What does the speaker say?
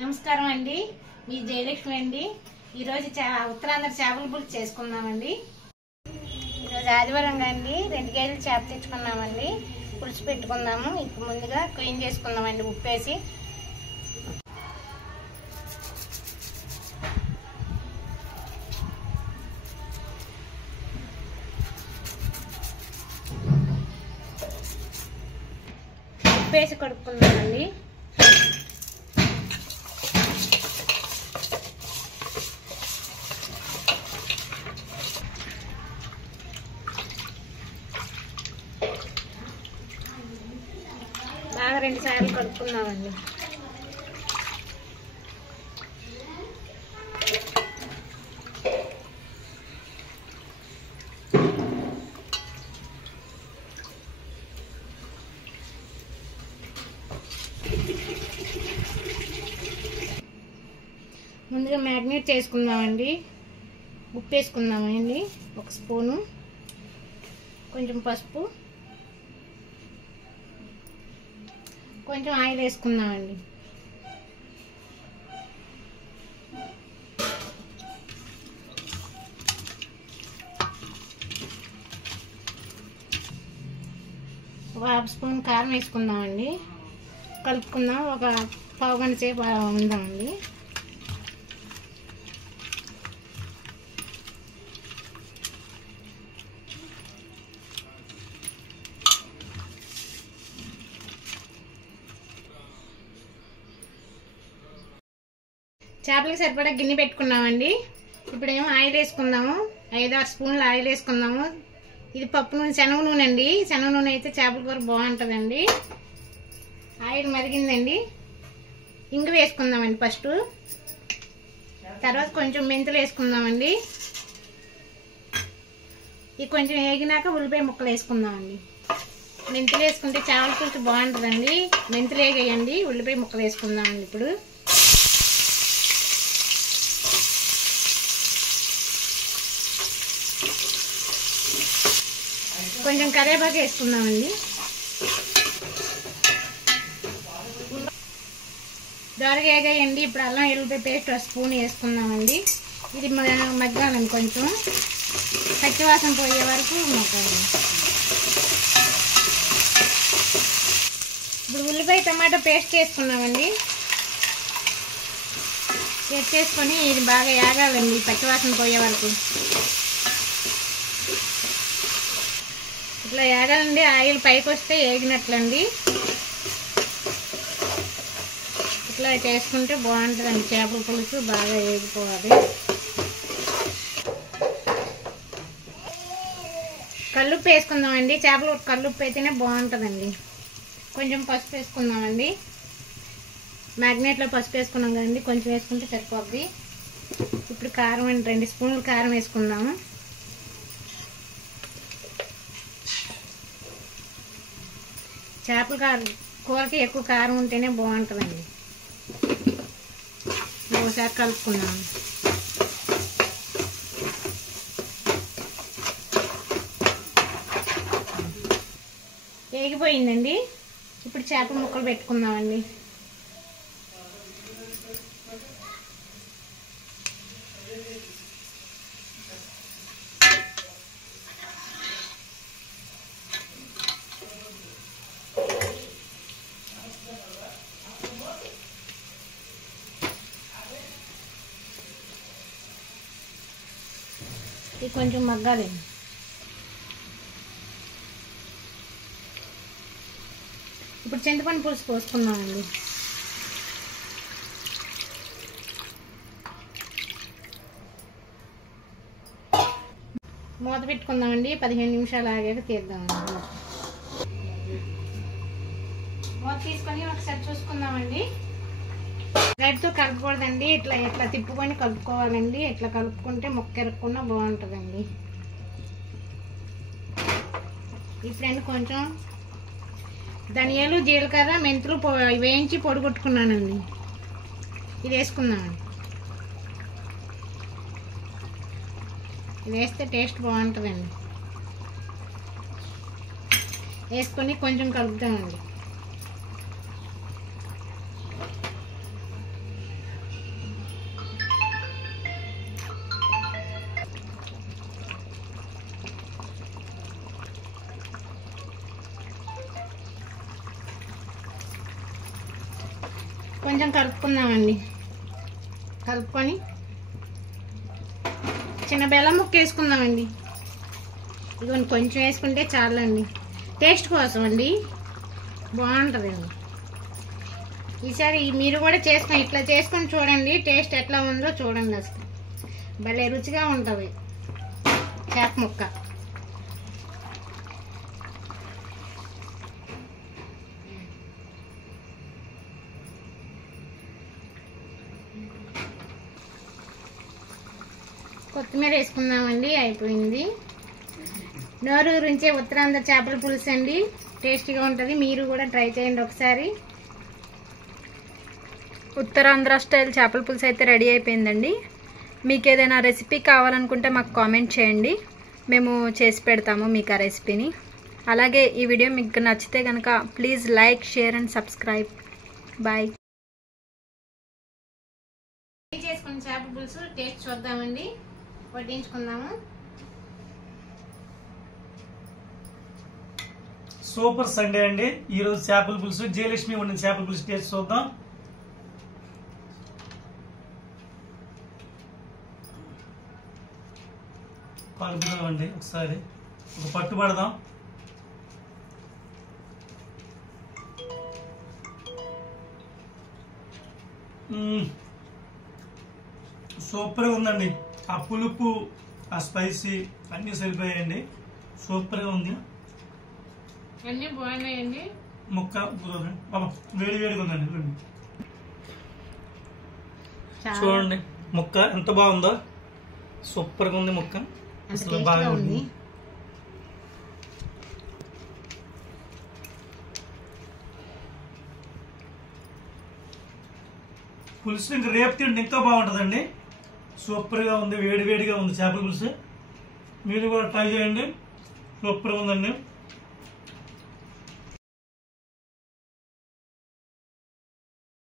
నమస్కారం అండి, మీ జయలక్ష్మి అండి. ఈరోజు ఉత్తరాంధ్ర చేపల పులుసు చేసుకున్నామండి. ఈరోజు ఆదివారం అండి, 2 కేజీలు చేప తెచ్చుకున్నామండి. పులుసు పెట్టుకుందాము. ఇప్పుడు ముందుగా క్లీన్ చేసుకుందామండి ఉప్పేసి. ఉప్పేసి కడుక్కుందామండి. బాగా 2 సార్లు కడుక్కున్నామండి. ముందుగా మ్యాగ్నేట్ చేసుకుందామండి. ఉప్పు వేసుకుందామండి, 1 స్పూను, కొంచెం పసుపు, కొంచెం ఆయిల్ వేసుకుందామండి. ఒక 1/2 స్పూన్ కారం వేసుకుందామండి. కలుపుకుందాం. ఒక పావు గంట సేపు ఉందామండి. చేపలకి సరిపడా గిన్నె పెట్టుకున్నామండి. ఇప్పుడేమో ఆయిల్ వేసుకుందాము. 5-6 స్పూన్లు ఆయిల్ వేసుకుందాము. ఇది పప్పు నూనె, శనగ నూనె అండి. శనగ నూనె అయితే చేపల కూర బాగుంటుందండి. ఆయిల్ మరిగిందండి. ఇంగు వేసుకుందామండి ఫస్ట్. తర్వాత కొంచెం మెంతులు వేసుకుందామండి. ఇది కొంచెం వేగినాక ఉల్లిపాయ ముక్కలు వేసుకుందామండి. మెంతులు వేసుకుంటే చేపల పులుసు బాగుంటుందండి. మెంతులు వేగేయండి, ఉల్లిపాయ ముక్కలు వేసుకుందామండి. ఇప్పుడు కొంచెం కరివేపాకు వేసుకుందామండి. దోరగా వేగాయండి. ఇప్పుడు అల్లం వెల్లుల్లి పేస్ట్ 1 స్పూన్ వేసుకుందామండి. ఇది మగ్గాలండి, కొంచెం పచ్చివాసన పోయే వరకు మగ్గాలి. ఇప్పుడు ఉల్లిపాయ టమాటా పేస్ట్ వేసుకున్నామండి. పేస్ట్ చేసుకొని ఇది బాగా వేగాలండి, పచ్చివాసన పోయే వరకు. ఇట్లా వేగాలండి. ఆయిల్ పైకి వస్తే వేగినట్లండి. ఇట్లా చేసుకుంటే బాగుంటుందండి. చేపల పులుసు బాగా వేగిపోవాలి. కల్లుప్పు వేసుకుందామండి. చేపలు కల్లుప్పు అయితేనే బాగుంటుందండి. కొంచెం పసుపు వేసుకుందామండి. మ్యాగ్నేట్లో పసుపు వేసుకున్నాం కదండి, కొంచెం వేసుకుంటే సరిపోద్ది. ఇప్పుడు కారం అండి, 2 స్పూన్లు కారం వేసుకుందాము. చేపల కూరకి ఎక్కువ కారం ఉంటేనే బాగుంటుందండి. ఒకసారి కలుపుకుందాం. వేగిపోయిందండి. ఇప్పుడు చేపల ముక్కలు పెట్టుకుందామండి. ఇది కొంచెం మగ్గాలి. ఇప్పుడు చింతపండు పులుసు పోసుకుందామండి. మూత పెట్టుకుందామండి. 15 నిమిషాలు ఆగాక తీద్దామండి. మూత తీసుకొని ఒకసారి చూసుకుందామండి. గరిటెతో కలపకూడదండి. ఇట్లా తిప్పుకొని కలుపుకోవాలండి. ఇట్లా కలుపుకుంటే ముక్క ఎరగకుండా బాగుంటుందండి. ఇప్పుడండి కొంచెం ధనియాలు, జీలకర్ర, మెంతులు వేయించి పొడి కొట్టుకున్నానండి. ఇది వేసుకుందామండి. ఇది వేస్తే టేస్ట్ బాగుంటుందండి. వేసుకొని కొంచెం కలుపుతామండి. కొంచెం కలుపుకుందామండి. కలుపుకొని చిన్న బెల్లం ముక్క వేసుకుందామండి. ఇదిగోండి కొంచెం వేసుకుంటే చాలండి, టేస్ట్ కోసం అండి, బాగుంటుందండి. ఈసారి మీరు కూడా చేసుకొని ఇట్లా చేసుకొని చూడండి, టేస్ట్ ఎట్లా ఉందో చూడండి. అసలు భలే రుచిగా ఉంటుంది చేప ముక్క. కొత్తిమీర వేసుకుందామండి. అయిపోయింది. నోరూరించే ఉత్తరాంధ్ర చేపల పులుసు అండి, టేస్టీగా ఉంటుంది. మీరు కూడా ట్రై చేయండి ఒకసారి. ఉత్తరాంధ్ర స్టైల్ చేపల పులుసు అయితే రెడీ అయిపోయిందండి. మీకు ఏదైనా రెసిపీ కావాలనుకుంటే మాకు కామెంట్ చేయండి, మేము చేసి పెడతాము మీకు ఆ రెసిపీని. అలాగే ఈ వీడియో మీకు నచ్చితే కనుక please like, share and subscribe. Bye. చేసుకున్న చేపల పులుసు టేస్ట్ చూద్దామండి. వడ్డించుకుందాము. సూపర్ సండే అండి. ఈ రోజు చేపల పులుసు, జయలక్ష్మి వండిన చేపల పులుసు టేస్ట్ చూద్దాం. కలుపుదామండి, ఒకసారి ఒక పట్టు పడదాం. సూపర్గా ఉందండి. ఆ పులుపు, ఆ స్పైసీ అన్నీ సరిపోయాయండి. సూపర్గా ఉంది. అన్నీ బాగున్నాయండి. ముక్క వేడి వేడిగా ఉందండి. చూడండి ముక్క ఎంత బాగుందో, సూపర్గా ఉంది ముక్క. అసలు బాగా ఉంది. పులుసు ఇంకా రేపు తింటే ఇంకా బాగుంటుందండి. సూపర్గా ఉంది, వేడి వేడిగా ఉంది చేపల పులుసు. మీరు కూడా ట్రై చేయండి, సూపర్గా ఉందండి.